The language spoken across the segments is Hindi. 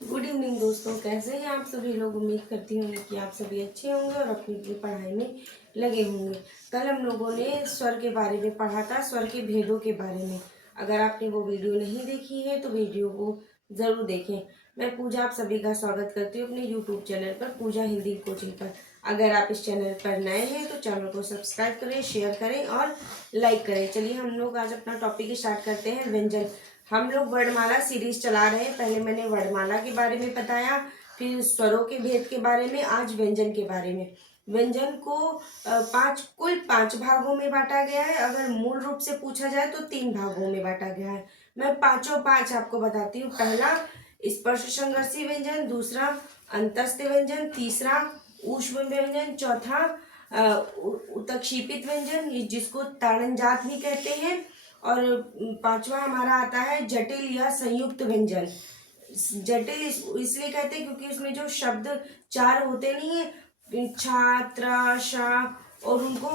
गुड इवनिंग दोस्तों, कैसे हैं आप सभी लोग। उम्मीद करती हूँ कि आप सभी अच्छे होंगे और अपनी अपनी पढ़ाई में लगे होंगे। कल हम लोगों ने स्वर के बारे में पढ़ा था, स्वर के भेदों के बारे में। अगर आपने वो वीडियो नहीं देखी है तो वीडियो को ज़रूर देखें। मैं पूजा आप सभी का स्वागत करती हूँ अपने यूट्यूब चैनल पर, पूजा हिंदी कोचिंग पर। अगर आप इस चैनल पर नए हैं तो चैनल को सब्सक्राइब करें, शेयर करें और लाइक करें। चलिए हम लोग आज अपना टॉपिक स्टार्ट करते हैं। व्यंजन। हम लोग वर्णमाला सीरीज चला रहे हैं। पहले मैंने वर्णमाला के बारे में बताया, फिर स्वरों के भेद के बारे में, आज व्यंजन के बारे में। व्यंजन को कुल पांच भागों में बांटा गया है। अगर मूल रूप से पूछा जाए तो तीन भागों में बांटा गया है। मैं पांचों पांच आपको बताती हूँ। पहला स्पर्श संघर्षी व्यंजन, दूसरा अंतस्थ व्यंजन, तीसरा ऊष्म व्यंजन, चौथा उत्क्षेपित व्यंजन जिसको ताड़नजात भी कहते हैं, और पांचवा हमारा आता है जटिल या संयुक्त व्यंजन। जटिल इसलिए कहते हैं क्योंकि उसमें जो शब्द चार होते नहीं है, छात्र शा, और उनको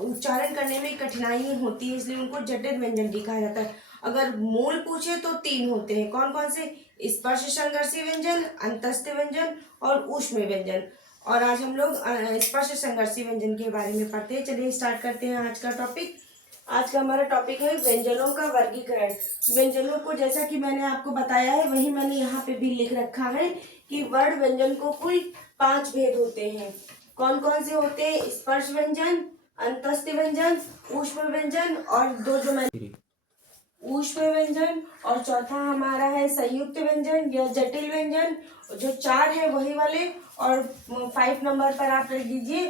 उच्चारण करने में कठिनाई होती है, इसलिए उनको जटिल व्यंजन भी कहा जाता है। अगर मूल पूछे तो तीन होते हैं। कौन कौन से? स्पर्श संघर्षी व्यंजन, अंतस्थ व्यंजन और ऊष्म व्यंजन। और आज हम लोग स्पर्श संघर्षी व्यंजन के बारे में पढ़ते हैं। चलिए स्टार्ट करते हैं आज का टॉपिक। आज का हमारा टॉपिक है व्यंजनों का वर्गीकरण। व्यंजनों को जैसा कि मैंने आपको बताया है वही मैंने यहाँ पे भी लिख रखा है कि वर्ण व्यंजन को कुल पांच भेद होते हैं। कौन कौन से होते हैं? स्पर्श व्यंजन, अंतस्थ व्यंजन, ऊष्म व्यंजन और दो जो मैंने ऊष्म व्यंजन, और चौथा हमारा है संयुक्त व्यंजन या जटिल व्यंजन। जो चार है वही वाले, और 5 नंबर पर आप लिख दीजिए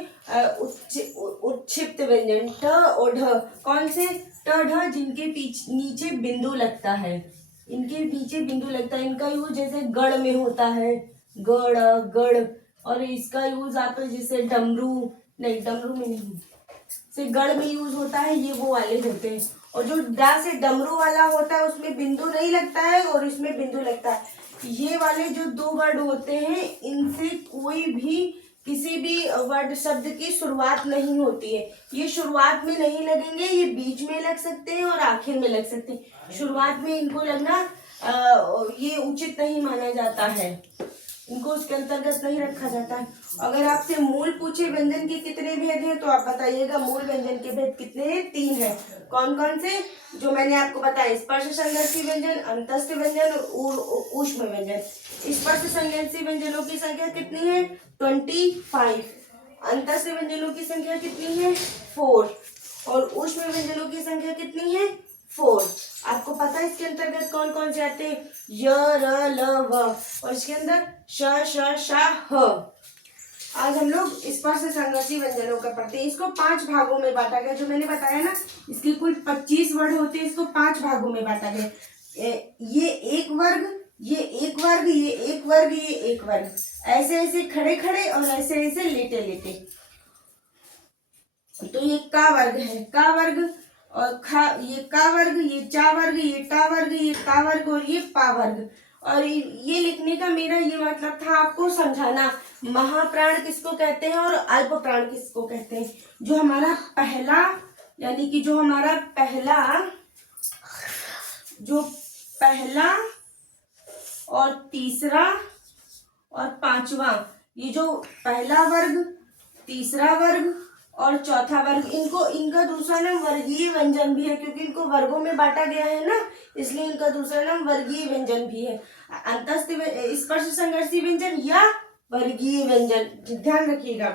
उत्क्षिप्त व्यंजन, ट और ढ। कौन से? ट ढ जिनके नीचे बिंदु लगता है, इनके नीचे बिंदु लगता है। इनका यूज जैसे गढ़ में होता है, गढ़ गढ़, और इसका यूज आप जैसे डमरू, नहीं डमरू में नहीं, से गढ़ में यूज होता है, ये वो वाले होते हैं। और जो डा से डमरू वाला होता है उसमें बिंदु नहीं लगता है और इसमें बिंदु लगता है। ये वाले जो दो वर्ड होते हैं इनसे कोई भी किसी भी वर्ड शब्द की शुरुआत नहीं होती है। ये शुरुआत में नहीं लगेंगे, ये बीच में लग सकते हैं और आखिर में लग सकते हैं। शुरुआत में इनको लगना ये उचित नहीं माना जाता है, इनको उसके अंतर्गत नहीं रखा जाता है। अगर आपसे मूल पूछे व्यंजन के कितने भेद हैं तो आप बताइएगा। मूल व्यंजन के भेद कितने हैं? 3 हैं। कौन कौन से? जो मैंने आपको बताया, स्पर्श संघर्षी व्यंजन, अंतस्थ व्यंजन और ऊष्म व्यंजन। स्पर्श संघर्षी व्यंजनों की संख्या कितनी है? 25। अंतस्थ व्यंजनों की संख्या कितनी है? 4। और ऊष्म व्यंजनों की संख्या कितनी है? 4। आपको पता है इसके अंतर्गत कौन कौन से आते हैं? य र ल व, और इसके अंदर श श श ह। आज हम लोग स्पर्श संघर्षी व्यंजनों का पढ़ते हैं। इसको 5 भागों में बांटा गया। जो मैंने बताया ना, इसके कुल 25 वर्ड होते हैं, इसको 5 भागों में बांटा गया। ये एक वर्ग, ये एक वर्ग, ये एक वर्ग, ये एक वर्ग, ऐसे ऐसे खड़े खड़े और ऐसे ऐसे लेटे लेटे। तो ये का वर्ग है, का वर्ग, और खा, ये का वर्ग, ये चा वर्ग, ये टा वर्ग, ये ता वर्ग और ये पा वर्ग। और ये लिखने का मेरा ये मतलब था आपको समझाना महाप्राण किसको कहते हैं और अल्प प्राण किसको कहते हैं। जो हमारा पहला, यानी कि जो हमारा पहला और तीसरा और पांचवा, ये जो पहला वर्ग, तीसरा वर्ग और चौथा वर्ग, इनका दूसरा नाम वर्गीय व्यंजन भी है, क्योंकि इनको वर्गों में बांटा गया है ना, इसलिए इनका दूसरा नाम वर्गीय व्यंजन भी है। अंतस्थ स्पर्श संघर्षी व्यंजन या वर्गीय व्यंजन, ध्यान रखिएगा।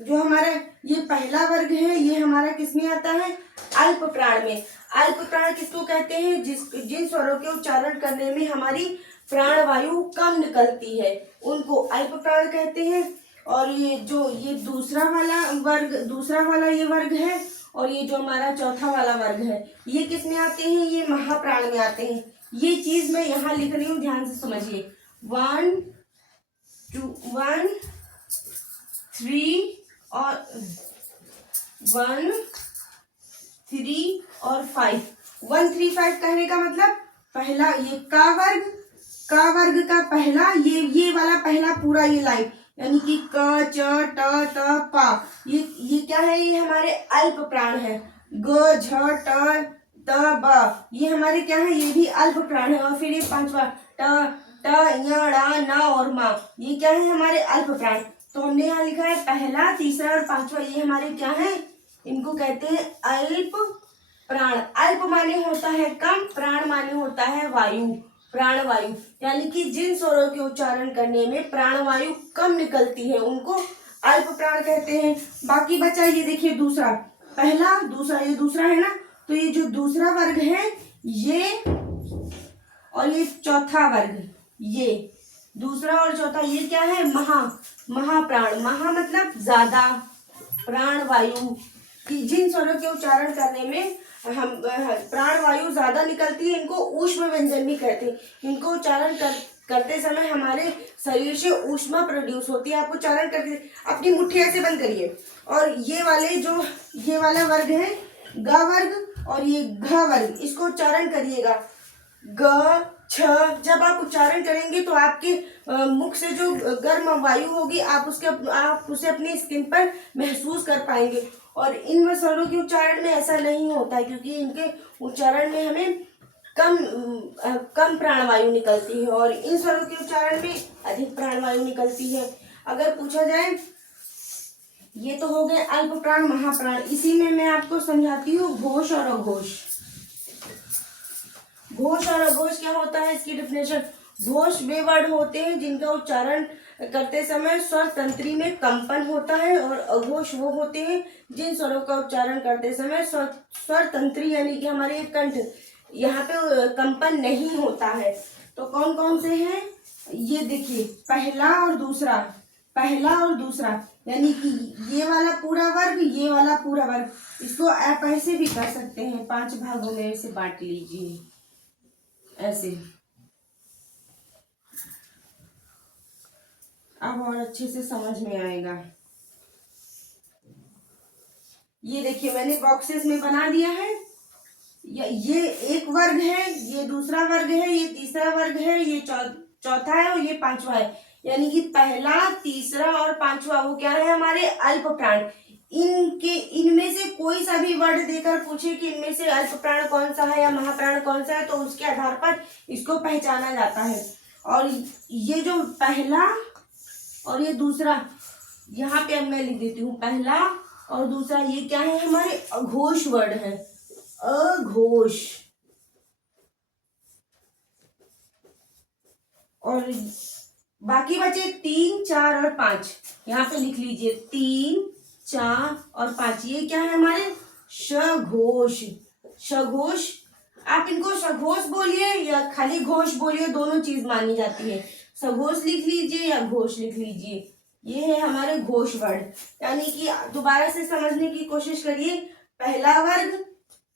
जो हमारा ये पहला वर्ग है ये हमारा किसमें आता है? अल्प प्राण में। अल्प प्राण किसको कहते हैं? जिन स्वरों के उच्चारण करने में हमारी प्राण वायु कम निकलती है उनको अल्प प्राण कहते हैं। और ये दूसरा वाला ये वर्ग है, और ये जो हमारा चौथा वाला वर्ग है ये किस में आते हैं? ये महाप्राण में आते हैं। ये चीज मैं यहाँ लिख रही हूँ, ध्यान से समझिए। 1 3 और 1 3 और 5। 1 3 5 कहने का मतलब पहला ये का वर्ग का पहला, ये वाला पहला पूरा ये लाइन, यानी कि क च ट त पा, ये क्या है? ये हमारे अल्प प्राण है। ग झ ट त ब, ये हमारे क्या है? ये भी अल्प प्राण है। और फिर ये पांचवा ट ट य ण न और मा, ये क्या है हमारे अल्प प्राण। तो हमने यहाँ लिखा है पहला, तीसरा और पांचवा, ये हमारे क्या है, इनको कहते हैं अल्प प्राण। अल्प माने होता है कम, प्राण माने होता है वायु, प्राणवायु। यानी कि जिन स्वरों के उच्चारण करने में प्राणवायु कम निकलती है उनको अल्प प्राण कहते हैं। बाकी बचा ये देखिए दूसरा, पहला दूसरा, ये दूसरा है ना, तो ये जो दूसरा वर्ग है ये, और ये चौथा वर्ग, ये दूसरा और चौथा, ये क्या है, महाप्राण। महा मतलब ज्यादा, प्राण वायु, कि जिन स्वरों के उच्चारण करने में हम प्राण वायु ज्यादा निकलती है, इनको ऊष्म व्यंजन भी कहते हैं। इनको उच्चारण करते समय हमारे शरीर से ऊष्मा प्रोड्यूस होती है। आप उच्चारण करके अपनी मुट्ठी ऐसे बंद करिए, और ये वाले जो ये वाला वर्ग है ग वर्ग और ये घ वर्ग, इसको उच्चारण करिएगा ग छ। जब आप उच्चारण करेंगे तो आपके मुख से जो गर्म वायु होगी आप उसे अपनी स्किन पर महसूस कर पाएंगे। और इन स्वरों के उच्चारण में ऐसा नहीं होता है, क्योंकि इनके उच्चारण में हमें कम प्राणवायु निकलती है और इन स्वरों के उच्चारण में अधिक प्राणवायु निकलती है। अगर पूछा जाए, ये तो हो गए अल्प प्राण महाप्राण। इसी में मैं आपको समझाती हूँ घोष और अघोष। घोष और अघोष क्या होता है, इसकी डेफिनेशन। घोष वे वर्ड होते हैं जिनका उच्चारण करते समय स्वर तंत्री में कंपन होता है, और अघोष वो होते हैं जिन स्वरों का उच्चारण करते समय स्वर तंत्री यानी कि हमारे कंठ, यहाँ पे कंपन नहीं होता है। तो कौन कौन से हैं, ये देखिए पहला और दूसरा, पहला और दूसरा, यानी कि ये वाला पूरा वर्ग, ये वाला पूरा वर्ग। इसको आप ऐसे भी कर सकते हैं, 5 भागों में ऐसे बांट लीजिए, ऐसे। अब और अच्छे से समझ में आएगा। ये देखिए मैंने बॉक्सेस में बना दिया है। ये एक वर्ग है, ये दूसरा वर्ग है, ये तीसरा वर्ग है, ये चौथा है और ये पांचवा है। यानी कि पहला, तीसरा और पांचवा वो क्या है, हमारे अल्प प्राण। इनमें से कोई सा भी वर्ड देकर पूछे कि इनमें से अल्प प्राण कौन सा है या महाप्राण कौन सा है, तो उसके आधार पर इसको पहचाना जाता है। और ये जो पहला और ये दूसरा, यहाँ पे अब मैं लिख देती हूँ पहला और दूसरा, ये क्या है, हमारे अघोष वर्ड है, अघोष। और बाकी बचे 3, 4 और 5, यहाँ पे लिख लीजिए 3, 4 और 5, ये क्या है हमारे सघोष। सघोष, आप इनको सघोष बोलिए या खाली घोष बोलिए, दोनों चीज मानी जाती है। सघोष लिख लीजिए या घोष लिख लीजिए, ये है हमारे घोष वर्ड। यानी कि दोबारा से समझने की कोशिश करिए, पहला वर्ग,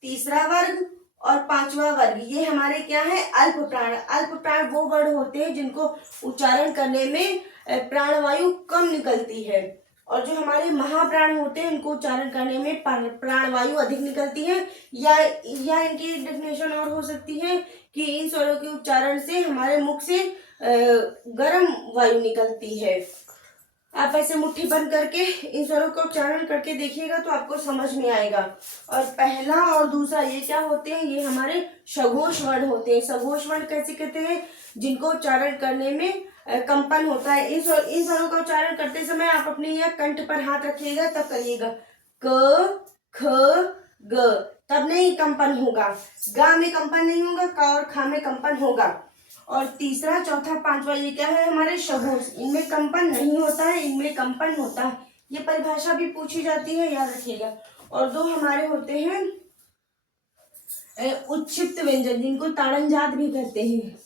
तीसरा वर्ग और पांचवा वर्ग, ये हमारे क्या है, अल्प प्राण। अल्प प्राण वो वर्ड होते हैं जिनको उच्चारण करने में प्राणवायु कम निकलती है, और जो हमारे महाप्राण होते हैं इनको उच्चारण करने में प्राणवायु अधिक निकलती है। या इनकी डेफिनेशन और हो सकती है कि इन स्वरों के उच्चारण से हमारे मुख से गर्म वायु निकलती है। आप ऐसे मुट्ठी बंद करके इन स्वरों का उच्चारण करके देखिएगा तो आपको समझ में आएगा। और पहला और दूसरा ये क्या होते हैं, ये हमारे सघोष वर्ण होते हैं। सघोष वर्ण कैसे कहते हैं, जिनको उच्चारण करने में कंपन होता है। इन स्वरों का उच्चारण करते समय आप अपने यह कंठ पर हाथ रखिएगा, तब करिएगा क ख ग, तब नहीं कंपन होगा। गा में कंपन नहीं होगा, का और खा में कंपन होगा। और तीसरा, चौथा, पांचवा ये क्या है, हमारे सघोष, इनमें कंपन नहीं होता है, इनमें कंपन होता है। ये परिभाषा भी पूछी जाती है, याद रखिएगा। और दो हमारे होते हैं उच्छिप्त व्यंजन, जिनको ताड़नजात भी कहते हैं।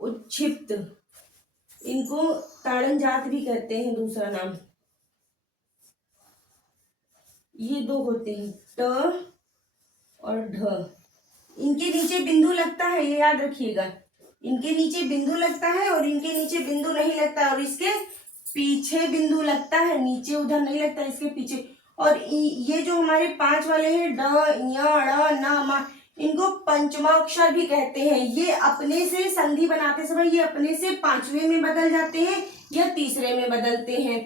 उच्छिप्त, इनको ताड़नजात भी कहते हैं, दूसरा नाम। ये दो होते हैं, ट और ढ। इनके नीचे बिंदु लगता है, ये याद रखिएगा। इनके नीचे बिंदु लगता है और इनके नीचे बिंदु नहीं लगता है, और इसके पीछे बिंदु लगता है, नीचे उधर नहीं लगता, इसके पीछे। और ये जो हमारे 5 वाले हैं, ड, य, ण, न, म, इनको पंचमाक्षर भी कहते हैं। ये अपने से संधि बनाते समय ये अपने से 5वें में बदल जाते हैं या तीसरे में बदलते हैं,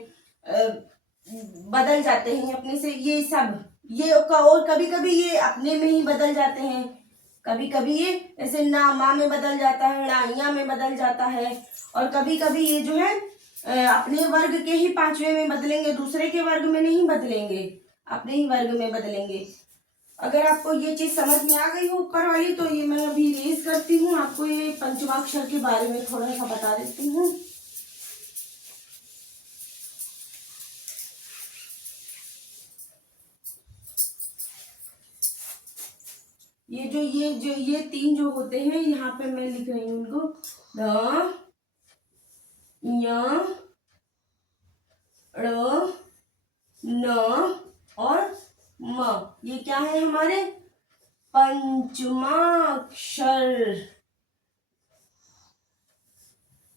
बदल जाते हैं अपने से। ये सब, ये और कभी कभी ये अपने में ही बदल जाते हैं। कभी कभी ये ऐसे ना मा में बदल जाता है, णा में बदल जाता है, और कभी कभी ये जो है अपने वर्ग के ही पांचवे में बदलेंगे, दूसरे के वर्ग में नहीं बदलेंगे, अपने ही वर्ग में बदलेंगे। अगर आपको ये चीज समझ में आ गई हो ऊपर वाली, तो ये मैं अभी रेज करती हूँ, आपको ये पंचमाक्षर के बारे में थोड़ा सा बता देती हूँ। ये तीन जो होते हैं, यहाँ पे मैं लिख रही हूँ उनको, ध, य, ण, न और म। ये क्या है हमारे पंचमाक्षर।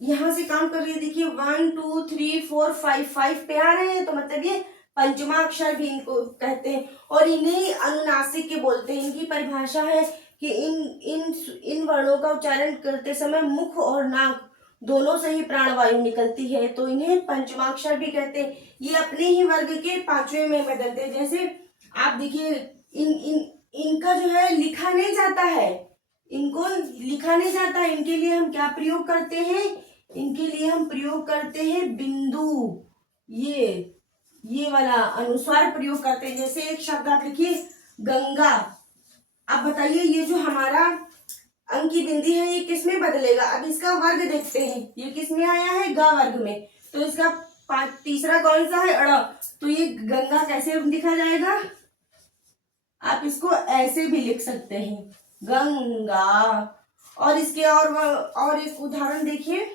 यहां से काम कर रही है, देखिए 1 2 3 4 5 पे आ रहे हैं, तो मतलब ये पंचमाक्षर भी इनको कहते हैं, और इन्हें अनुनासिक के बोलते हैं। इनकी परिभाषा है कि इन वर्णों का उच्चारण करते समय मुख और नाक दोनों से ही प्राणवायु निकलती है, तो इन्हें पंचमाक्षर भी कहते हैं। ये अपने ही वर्ग के पांचवे में बदलते हैं। जैसे आप देखिए, इनका जो है लिखा नहीं जाता है, इनको लिखा नहीं जाता है। इनके लिए हम क्या प्रयोग करते हैं, इनके लिए हम प्रयोग करते हैं बिंदु, ये वाला अनुस्वार प्रयोग करते हैं। जैसे एक शब्द आप लिखिए गंगा, अब बताइए ये जो हमारा अंक की बिंदी है ये किस में बदलेगा। अब इसका वर्ग देखते हैं, ये किस में आया है, ग वर्ग में, तो इसका तीसरा कौन सा है, अड़, तो ये गंगा कैसे लिखा जाएगा, आप इसको ऐसे भी लिख सकते हैं, गंगा। और इसके और एक उदाहरण देखिए,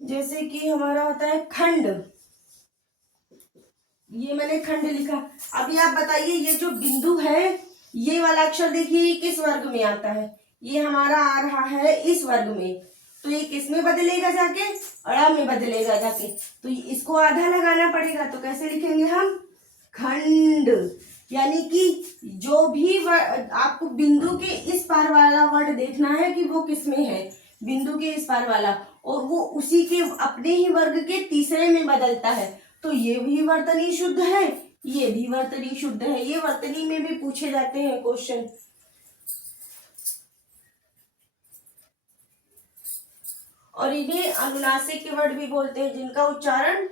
जैसे कि हमारा होता है खंड, ये मैंने खंड लिखा। अभी आप बताइए ये जो बिंदु है, ये वाला अक्षर देखिए किस वर्ग में आता है, ये हमारा आ रहा है इस वर्ग में, तो ये किस में बदलेगा जाके, अड़ा में बदलेगा जाके, तो इसको आधा लगाना पड़ेगा। तो कैसे लिखेंगे हम, खंड। यानी कि जो भी आपको बिंदु के इस पार वाला वर्ड देखना है कि वो किस में है, बिंदु के इस पार वाला, और वो उसी के अपने ही वर्ग के तीसरे में बदलता है, तो ये भी वर्तनी शुद्ध है, ये भी वर्तनी शुद्ध है। ये वर्तनी में भी पूछे जाते हैं क्वेश्चन। और इन्हें अनुनासिक के वर्ड भी बोलते हैं, जिनका उच्चारण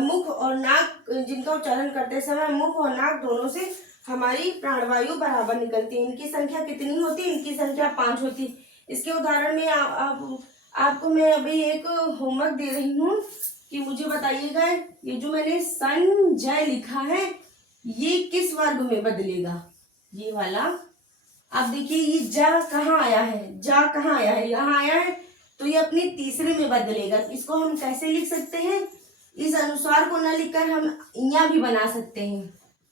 मुख और नाक, जिनका उच्चारण करते समय मुख और नाक दोनों से हमारी प्राणवायु बराबर निकलती है। इनकी संख्या कितनी होती है, इनकी संख्या 5 होती है। इसके उदाहरण में आपको मैं अभी एक होमवर्क दे रही हूँ कि मुझे बताइएगा ये जो मैंने संजय लिखा है ये किस वर्ग में बदलेगा, ये वाला। आप देखिए ये जा कहाँ आया है, जा कहाँ आया है, यहाँ आया है, तो ये अपने तीसरे में बदलेगा। इसको हम कैसे लिख सकते हैं, इस अनुस्वार को न लिखकर हम इया भी बना सकते हैं,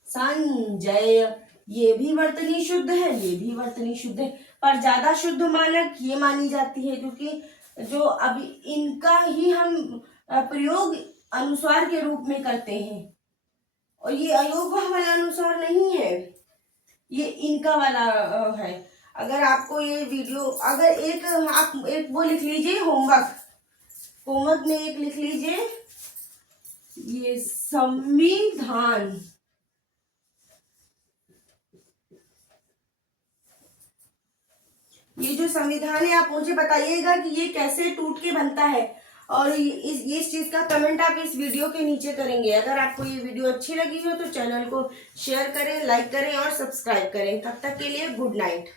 संजय। ये भी वर्तनी शुद्ध है, ये भी वर्तनी शुद्ध है, पर ज्यादा शुद्ध मानक ये मानी जाती है, क्योंकि जो अभी इनका ही हम प्रयोग अनुस्वार के रूप में करते हैं, और ये अयोग्य वाला अनुस्वार नहीं है, ये इनका वाला है। अगर आपको ये वीडियो, अगर आप एक वो लिख लीजिए होमवर्क में एक लिख लीजिए, ये संविधान, ये जो संविधान है आप मुझे बताइएगा कि ये कैसे टूट के बनता है, और इस चीज का कमेंट आप इस वीडियो के नीचे करेंगे। अगर आपको ये वीडियो अच्छी लगी हो तो चैनल को शेयर करें, लाइक करें और सब्सक्राइब करें। तब तक के लिए गुड नाइट।